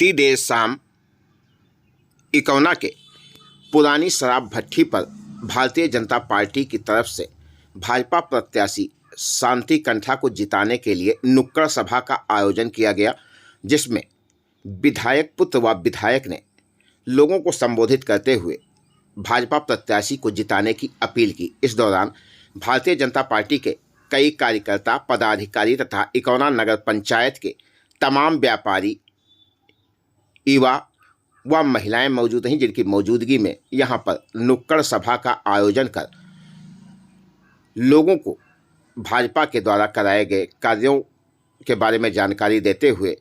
बीती देर शाम इकौना के पुरानी शराब भट्ठी पर भारतीय जनता पार्टी की तरफ से भाजपा प्रत्याशी शांति कंठा को जिताने के लिए नुक्कड़ सभा का आयोजन किया गया, जिसमें विधायक पुत्र व विधायक ने लोगों को संबोधित करते हुए भाजपा प्रत्याशी को जिताने की अपील की। इस दौरान भारतीय जनता पार्टी के कई कार्यकर्ता, पदाधिकारी तथा इकौना नगर पंचायत के तमाम व्यापारी, युवा व महिलाएं मौजूद हैं, जिनकी मौजूदगी में यहां पर नुक्कड़ सभा का आयोजन कर लोगों को भाजपा के द्वारा कराए गए कार्यों के बारे में जानकारी देते हुए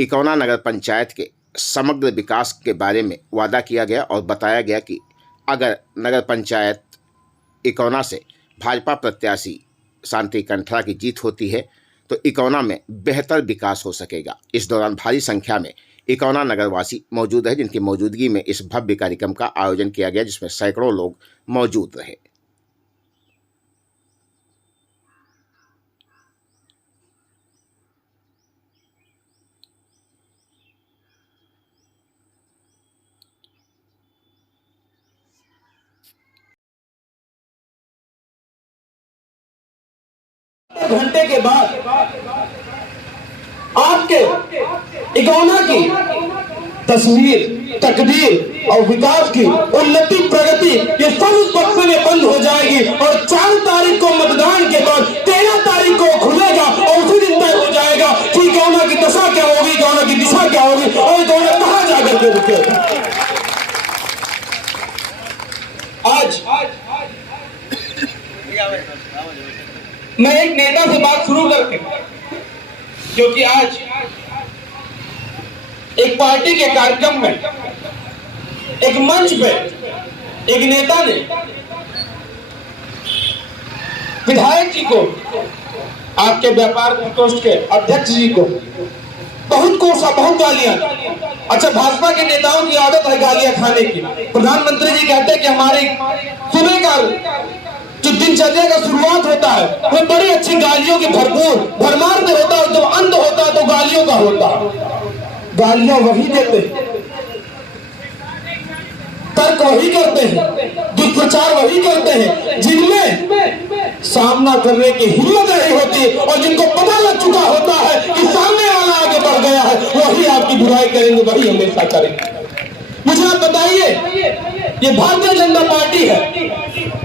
इकौना नगर पंचायत के समग्र विकास के बारे में वादा किया गया और बताया गया कि अगर नगर पंचायत इकौना से भाजपा प्रत्याशी शांति कंठा की जीत होती है तो इकौना में बेहतर विकास हो सकेगा। इस दौरान भारी संख्या में इकौना नगरवासी मौजूद है, जिनकी मौजूदगी में इस भव्य कार्यक्रम का आयोजन किया गया, जिसमें सैकड़ों लोग मौजूद रहे। घंटे के बाद आपके इकौना की तस्वीर, तकदीर और विकास की उन्नति, प्रगति ये सब उस बक्से में बंद हो जाएगी और 4 तारीख को मतदान के बाद 13 तारीख को खुलेगा और उसी दिन तय हो जाएगा कि इकौना की दशा क्या होगी, इकौना की दिशा क्या होगी और इकौना कहां जाकर के रुकेगा। आज मैं एक नेता से बात शुरू करके, क्योंकि आज एक पार्टी के कार्यक्रम में एक मंच पे एक नेता ने विधायक जी को, आपके व्यापार प्रकोष्ठ के अध्यक्ष जी को बहुत कोसा, बहुत गालियां। अच्छा, भाजपा के नेताओं की आदत है गालियां खाने की। प्रधानमंत्री जी कहते हैं कि हमारी सुबह का जो दिनचर्या का शुरुआत होता है वो बड़ी अच्छी गालियों की भरमार से होता है। जब अंत होता है तो गालियों का होता है। गालियां वही देते हैं, तर्क वही करते हैं, दुष्प्रचार वही करते हैं जिनमें सामना करने की हिम्मत नहीं होती और जिनको पता लग चुका होता है कि सामने वाला आगे बढ़ गया है, वही आपकी बुराई करेंगे, वही हमेशा करेंगे। मुझे आप बताइए, ये भारतीय जनता पार्टी है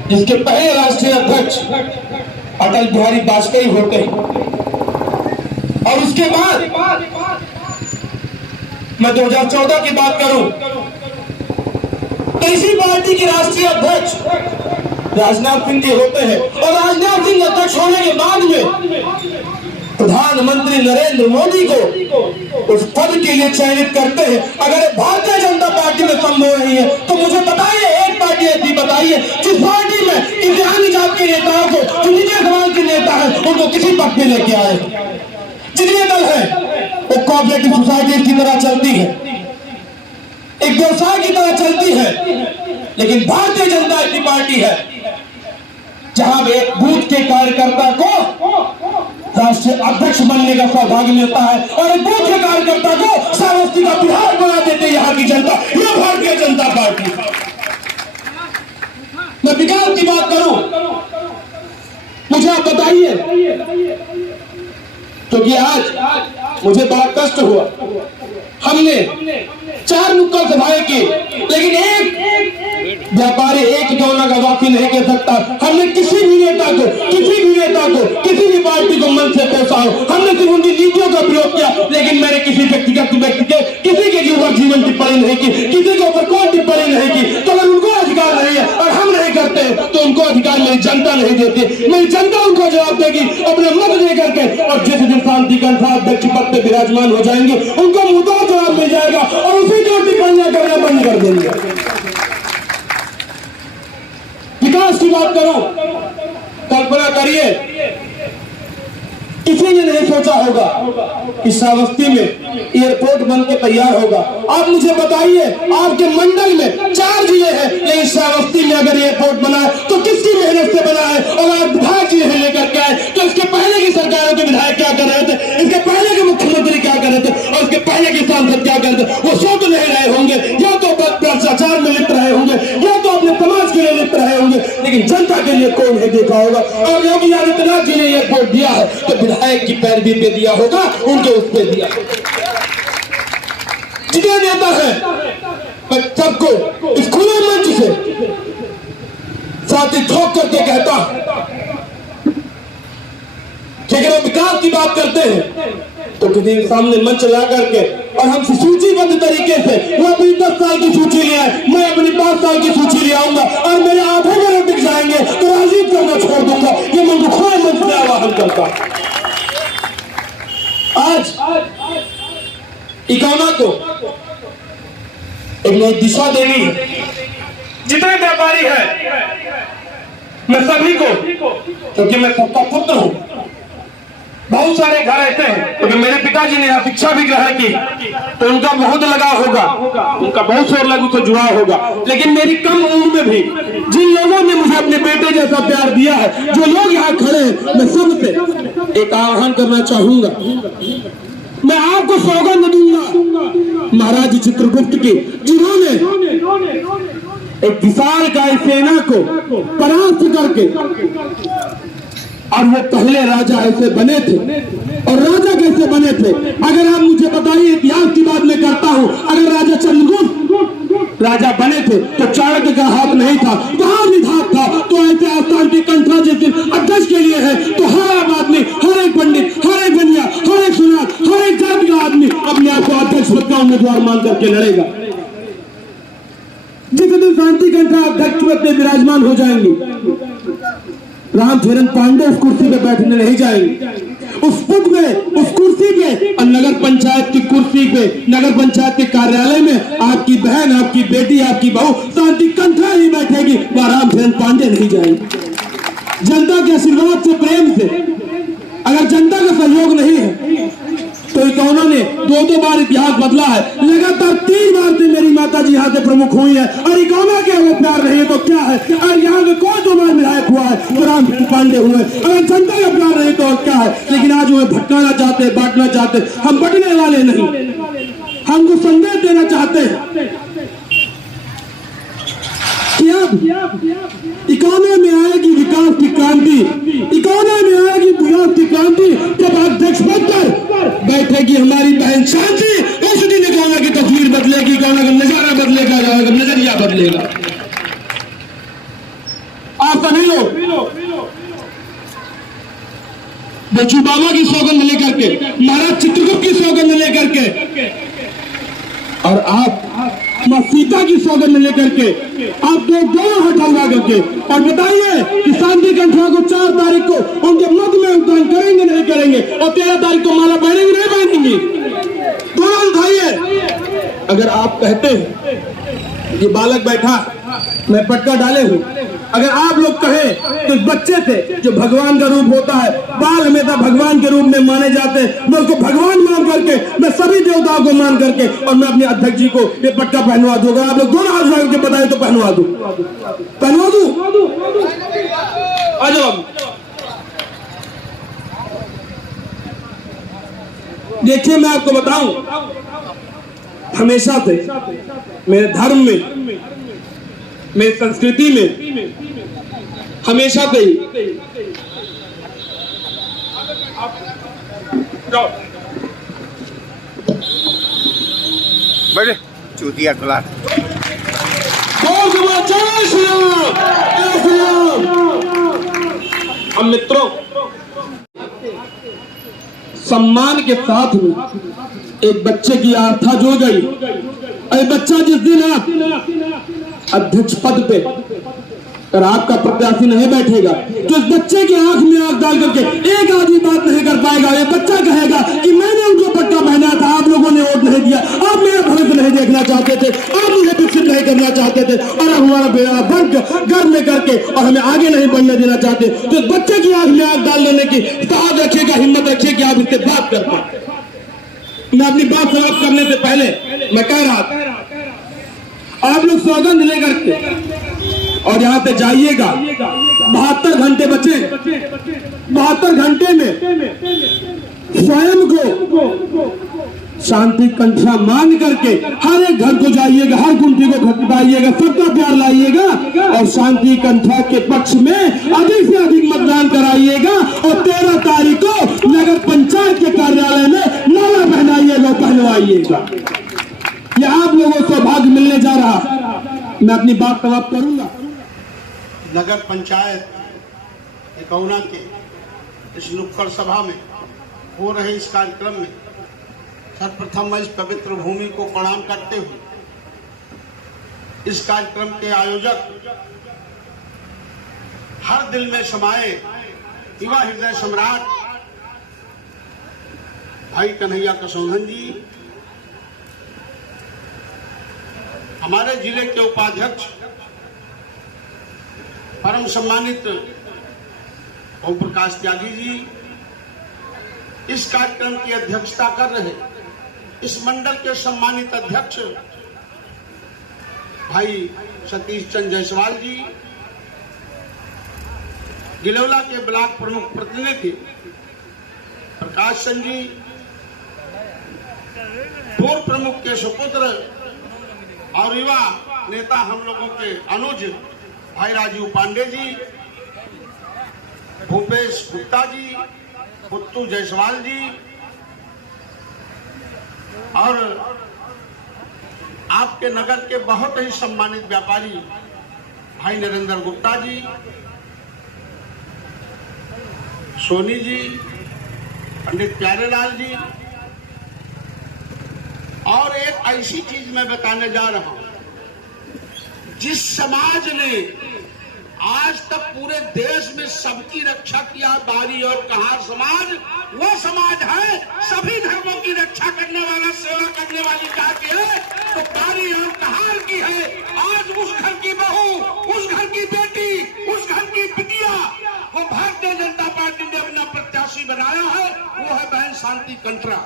जिसके पहले राष्ट्रीय अध्यक्ष अटल बिहारी वाजपेयी होते हैं और उसके बाद मैं 2014 की बात करूं तो इसी पार्टी के राष्ट्रीय अध्यक्ष राजनाथ सिंह जी होते हैं और राजनाथ सिंह अध्यक्ष होने के बाद में प्रधानमंत्री नरेंद्र मोदी को उस पद के लिए चयनित करते हैं। अगर भारतीय जनता पार्टी में संभव नहीं है तो मुझे बताइए, एक पार्टी ऐसी बताइए जिस पार्टी में इम्तिहानी जात के नेताओं को, जो निजी समाज के नेता है, उनको किसी पद पे लेके आए। जितने दल है वो कोऑपरेटिव सोसाइटी की तरह चलती है, एक व्यवसाय की तरह चलती है, लेकिन भारतीय जनता ऐसी पार्टी है जहां एक बूथ के कार्यकर्ता को राष्ट्रीय अध्यक्ष बनने का सौभाग्य मिलता है और एक बूथ के कार्यकर्ता को श्रावस्ती का विधायक बना देते हैं यहाँ की जनता। यह भारतीय जनता पार्टी। मैं विकास की बात करूं, मुझे आप बताइए, क्योंकि आज मुझे बड़ा कष्ट हुआ। हमने 4 नुक्कड़ सभाएं की, लेकिन एक व्यापारी, एक इकौना का वाकी नहीं कह सकता हमने किसी भी नेता को, किसी भी पार्टी को मन से कोसा हो। हमने सिर्फ उनकी नीतियों का प्रयोग किया, लेकिन मैंने किसी व्यक्तिगत व्यक्ति के, किसी के ऊपर जीवन टिप्पणी नहीं की, किसी के ऊपर कोई टिप्पणी नहीं की। तो अगर उनको अधिकार नहीं है और हम नहीं करते तो उनको अधिकार मेरी जनता नहीं देती। मेरी जनता उनको जवाब देगी अपने मत दे करके, और जिस दिन शांति कंठा अध्यक्ष पद पे विराजमान हो जाएंगे उनको मुद्दा जवाब मिल जाएगा और उसी को टिप्पणियां करना बंद कर देंगे। विकास की बात करो, कल्पना करिए, किसी ने नहीं सोचा होगा कि श्रावस्ती में एयरपोर्ट बनकर तैयार होगा। आप मुझे बताइए, आपके मंडल में 4 जिले हैं, लेकिन श्रावस्ती में अगर एयरपोर्ट बना है तो किसकी मेहनत से बना है? और आप विधायक जी लेकर के आए तो इसके पहले की सरकारों के विधायक क्या कर रहे थे, इसके पहले के मुख्यमंत्री क्या कर रहे थे और इसके पहले की सांसद वो सो तो नहीं रहे होंगे, या तो भ्रष्टाचार में लिप्त रहे होंगे, या तो अपने समाज के लिए लिप्त रहे होंगे, लेकिन जनता के लिए कोई नहीं देखा होगा। और योगी आदित्यनाथ जी ने यह वोट दिया है तो विधायक की पैरवी पे दिया होगा, उनके उस पे दिया। जितने नेता है मैं सबको इस खुले मंच से साथी ठोक करके कहता कि अगर वो विकास की बात करते हैं तो किसी के सामने मंच ला करके और हम सूचीबद्ध तरीके से वो अपनी 10 साल की सूची ले आए, मैं अपनी 5 साल की सूची ले आऊंगा और मेरे आधे मेरे टिक जाएंगे तो राजीव करना छोड़ दूंगा। ये मैं खुले मंच से आह्वान करता। आज इकाना को एक नई दिशा देनी है। जितने व्यापारी है मैं सभी को, क्योंकि मैं सबका पुत्र हूं, बहुत सारे घर ऐसे हैं, क्योंकि मेरे पिताजी ने यहाँ शिक्षा भी ग्रहण की तो उनका बहुत लगाव होगा, उनका बहुत शोर लगू से जुड़ाव होगा। लेकिन मेरी कम उम्र में भी जिन लोगों ने मुझे अपने बेटे जैसा प्यार दिया है, जो लोग यहाँ खड़े हैं, मैं सबसे एक आह्वान करना चाहूंगा। मैं आपको सौगंध दूंगा महाराज चित्रगुप्त की, जिन्होंने एक विशाल काय सेना को परास्त करके, और वो पहले राजा ऐसे बने थे। और राजा कैसे बने थे अगर आप मुझे बताइए, इतिहास की बात मैं करता हूं। अगर राजा चंद्रगुप्त राजा बने थे तो चाणक्य का हाथ नहीं था, वहां विधात था। तो ऐसे आस्थान की कंठा जिस दिन अध्यक्ष के लिए है तो हर आदमी, हर एक पंडित, हर एक बनिया, हर एक सुनार, हर एक जाति का आदमी अपने आप को अध्यक्ष पद का उम्मीदवार मान करके लड़ेगा। जिस दिन शांति कंठा अध्यक्ष पद में विराजमान हो जाएंगे, रामचरण पांडे उस कुर्सी पे बैठने नहीं जाएंगे। उस पद में, उस कुर्सी पे, और नगर पंचायत की कुर्सी पे, नगर पंचायत के कार्यालय में आपकी बहन, आपकी बेटी, आपकी बहू शांति कंठा ही बैठेगी, वह रामचरण पांडे नहीं जाएंगे। जनता के आशीर्वाद से, प्रेम से, अगर जनता का सहयोग नहीं है तो इकोना ने 2-2 बार इतिहास बदला है। लगातार 3 बार से मेरी माता जी यहाँ से प्रमुख हुई है, और इकोना के अगर प्यार नहीं है तो क्या है? और यहाँ के कौन 2 बार विधायक हुआ है तो रामचरण पांडे हुए। अगर जनता का प्यार नहीं तो और क्या है? लेकिन आज वो भटकाना चाहते, बांटना चाहते। हम बटने वाले नहीं, हमको संदेश देना चाहते हैं कि अब इकोना में आएगी विकास की क्रांति, इकोना में आएगी विकास की क्रांति जब अध्यक्ष पद पर बैठेगी हमारी बहन शांति। उस दिन इकोना की तस्वीर बदलेगी, इकोना का नजारा बदलेगा, नजरिया बदलेगा। आप सभी लोग बच्चू बाबा की सौगंध लेकर के, महाराज चित्रगुप्त की सौगंध लेकर के, और आप मां सीता की सौगंध लेकर के, आप दोनों हटा करके, और बताइए कि शांति कंठा को 4 तारीख को उनके मत में उद्यान करेंगे नहीं करेंगे, और 13 तारीख को माला पहनेंगे नहीं पहनेंगे? दोनों उठाइए। अगर आप कहते हैं ये बालक बैठा मैं पटका डाले हूं, अगर आप लोग कहें तो बच्चे थे जो भगवान का रूप होता है, बाल हमेशा भगवान के रूप में माने जाते हैं, मैं उसको भगवान मान करके, मैं सभी देवताओं को मान करके, और मैं अपने अध्यक्ष जी को ये पटका पहनवा दूंगा। आप लोग दोनों हाथ करके बताए तो पहनवा दूं, पहनवा दूं। आ जाओ। देखिए मैं आपको बताऊं, हमेशा से मेरे धर्म में, मेरी संस्कृति में हमेशा से ही बड़े चूतिया खुला। हम मित्रों, सम्मान के साथ में एक बच्चे की आस्था जुड़ गई। अरे बच्चा जिस दिन आप अध्यक्ष पद पे अगर आपका प्रत्याशी नहीं बैठेगा तो इस बच्चे की आंख में आंख डाल करके एक आदमी बात नहीं कर पाएगा। ये बच्चा कहेगा कि मैंने उनको पट्टा पहना था, आप लोगों ने वोट नहीं दिया, आप मेरा भविष्य नहीं देखना चाहते थे, आप मुझे विकसित नहीं करना चाहते थे, और अब हमारा बेड़ा गर्व में करके और हमें आगे नहीं बढ़ने देना चाहते। तो इस बच्चे की आंख में आंख डाल देने की साहस रखिएगा, हिम्मत रखिए कि आप इससे बात कर पाए। मैं अपनी बात समाप्त करने से पहले मैं कह रहा था, आप लोग सौगंध लेकर के और यहाँ पे जाइएगा। 72 घंटे बचे, 72 घंटे में स्वयं को शांति कंठा मान करके हर एक घर को जाइएगा, हर गुंठी को खटखटाइएगा, सबका प्यार लाइएगा और शांति कंठा के पक्ष में अधिक से अधिक मतदान कराइएगा और 13 तारीख को नगर पंचायत के कार्यालय में माला पहनाइएगा, पहनवाइएगा। यह आप लोगों को सौभाग्य मिलने जा रहा। मैं अपनी बात समाप्त करूंगा। नगर पंचायत एकौना के इस नुक्कड़ सभा में हो रहे इस कार्यक्रम में सर्वप्रथम मैं इस पवित्र भूमि को प्रणाम करते हुए इस कार्यक्रम के आयोजक हर दिल में समाये युवा हृदय सम्राट भाई कन्हैया कसौंधन जी, हमारे जिले के उपाध्यक्ष परम सम्मानित ओम प्रकाश त्यागी जी, इस कार्यक्रम की अध्यक्षता कर रहे इस मंडल के सम्मानित अध्यक्ष भाई सतीश चंद जायसवाल जी, गिलौला के ब्लॉक प्रमुख प्रतिनिधि प्रकाश चंद जी, पूर्व प्रमुख के सुपुत्र और युवा नेता हम लोगों के अनुज भाई राजीव पांडे जी, भूपेश गुप्ता जी, पुत्तू जायसवाल जी और आपके नगर के बहुत ही सम्मानित व्यापारी भाई नरेंद्र गुप्ता जी, सोनी जी, पंडित प्यारेलाल जी। और एक ऐसी चीज मैं बताने जा रहा हूं, जिस समाज ने आज तक पूरे देश में सबकी रक्षा किया, बारी और कहार समाज, वो समाज है सभी धर्मों की रक्षा करने वाला, सेवा करने वाली जाति है, तो बारी और कहार की है। आज उस घर की बहू, उस घर की बेटी, उस घर की बिटिया, वो भारतीय जनता पार्टी ने अपना प्रत्याशी बनाया है, वो है बहन शांति कंठा।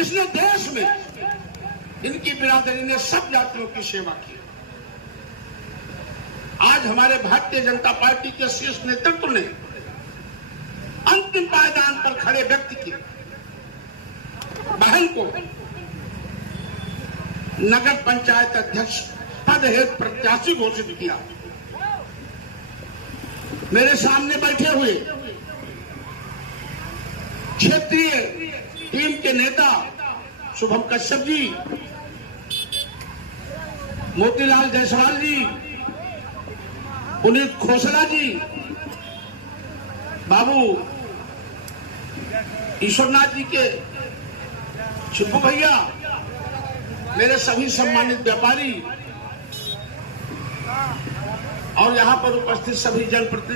इसने देश में इनकी बिरादरी ने सब जातियों की सेवा की। आज हमारे भारतीय जनता पार्टी के शीर्ष नेतृत्व ने अंतिम पायदान पर खड़े व्यक्ति की बहन को नगर पंचायत अध्यक्ष पद हेतु प्रत्याशी घोषित किया। मेरे सामने बैठे हुए क्षेत्रीय टीम के नेता शुभम कश्यप जी, मोतीलाल जायसवाल जी, पुनीत खोसला जी, बाबू ईश्वरनाथ जी के शिबू भैया, मेरे सभी सम्मानित व्यापारी और यहाँ पर उपस्थित सभी जनप्रतिनिधि।